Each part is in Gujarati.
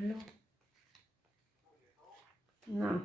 હલો ના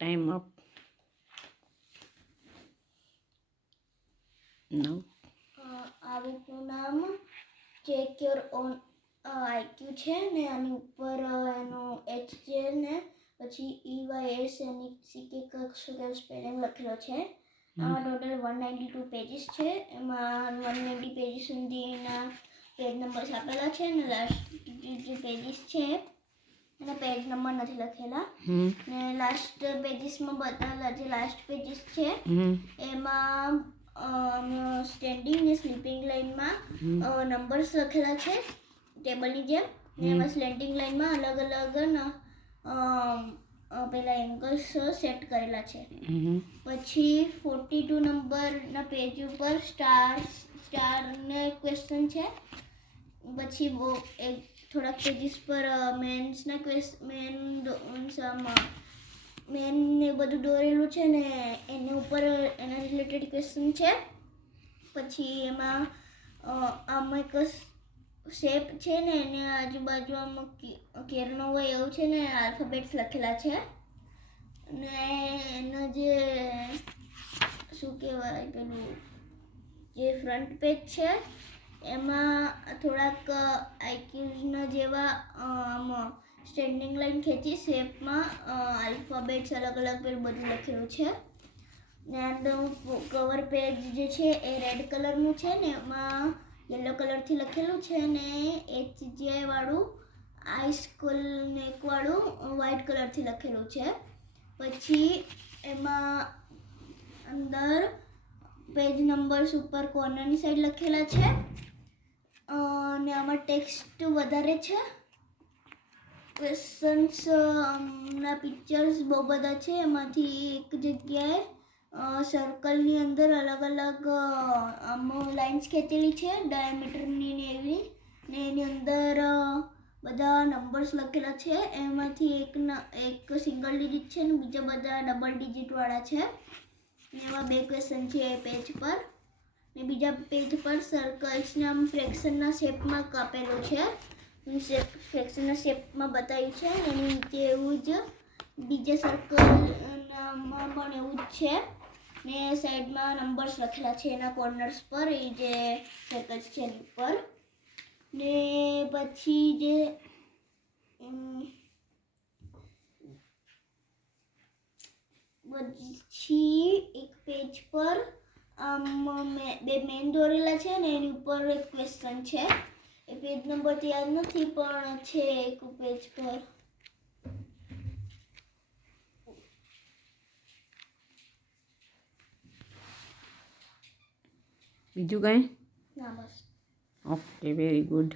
ટાઈમ અપ નો આ બુકનું નામ ચેક યોર ઓન આઈક્યુ છે ને આની ઉપર એનો એચ છે ને પછી EYS એની સીકે સ્પેલિંગ લખેલો છે. આ ટોટલ 192 પેજીસ છે. એમાં 190 પેજીસ સુધીના પેજ નંબર્સ આપેલા છે ને લાસ્ટ જે પેજીસ છે એના પેજ નંબર નથી લખેલા ને લાસ્ટ પેજીસમાં બતાવેલા જે લાસ્ટ પેજીસ છે એમાં સ્ટેન્ડિંગ ને સ્લીપિંગ લાઇનમાં નંબર્સ લખેલા છે ટેબલની જેમ ને એમાં સ્લેન્ટિંગ લાઇનમાં અલગ અલગ પેલા એંગલ્સ સેટ કરેલા છે. પછી 42 નંબરના પેજ ઉપર સ્ટાર ને ક્વેશ્ચન છે. પછી એક થોડાક પેજીસ પર મેન ને બધું દોરેલું છે ને એની ઉપર એના રિલેટેડ ક્વેશ્ચન છે. પછી એમાં આમાં એક શેપ છે ને એને આજુબાજુ આમાં કેરનો હોય એવું છે ને આલ્ફાબેટ્સ લખેલા છે ને એના જે શું કહેવાય પેલું જે ફ્રન્ટ પેજ છે એમાં થોડાક આઈક્યુઝના જેવા સ્ટેન્ડિંગ લાઇન ખેંચી શેપમાં આલ્ફાબેટ્સ અલગ અલગ પેલું બધું લખેલું છે ને આનું કવર પેજ જે છે એ રેડ કલરનું છે ને એમાં યલો કલરથી લખેલું છે ને HJ વાળું આઈસ્કૂલ નેક વાળું વ્હાઇટ કલરથી લખેલું છે. પછી એમાં અંદર પેજ નંબર્સ ઉપર કોર્નરની સાઈડ લખેલા છે અને આમાં ટેક્સ્ટ વધારે છે. ક્વેશ્ચન્સ ના પિક્ચર્સ બહુ બધા છે. એમાંથી એક જગ્યાએ સર્કલની અંદર અલગ અલગ લાઇન્સ ખેંચેલી છે ડાયામીટરની ને એવી ને એની અંદર બધા નંબર્સ લખેલા છે. એમાંથી એક સિંગલ ડિજિટ છે ને બીજા બધા ડબલ ડિજિટવાળા છે ને એવા બે ક્વેશ્ચન છે એ પેજ પર ને બીજા પેજ પર સર્કલ્સને આમ ફ્રેક્શનના શેપમાં કાપેલું છે. ફ્રેક્શનના શેપમાં બતાવ્યું છે એની નીચે એવું જ બીજા સર્કલમાં પણ એવું જ છે ને સાઈડમાં નંબર્સ લખેલા છે એના કોર્નર્સ પર એ જે સર્કલ્સ છે એની પર ને પછી એક પેજ પર બે મેન દોરેલા છે ને એની ઉપર એક ક્વેશ્ચન છે. એ પેજ નંબર તો યાદ નથી પણ છે એક પેજ પર. બીજું કાંઈ? ના બસ. Okay very good.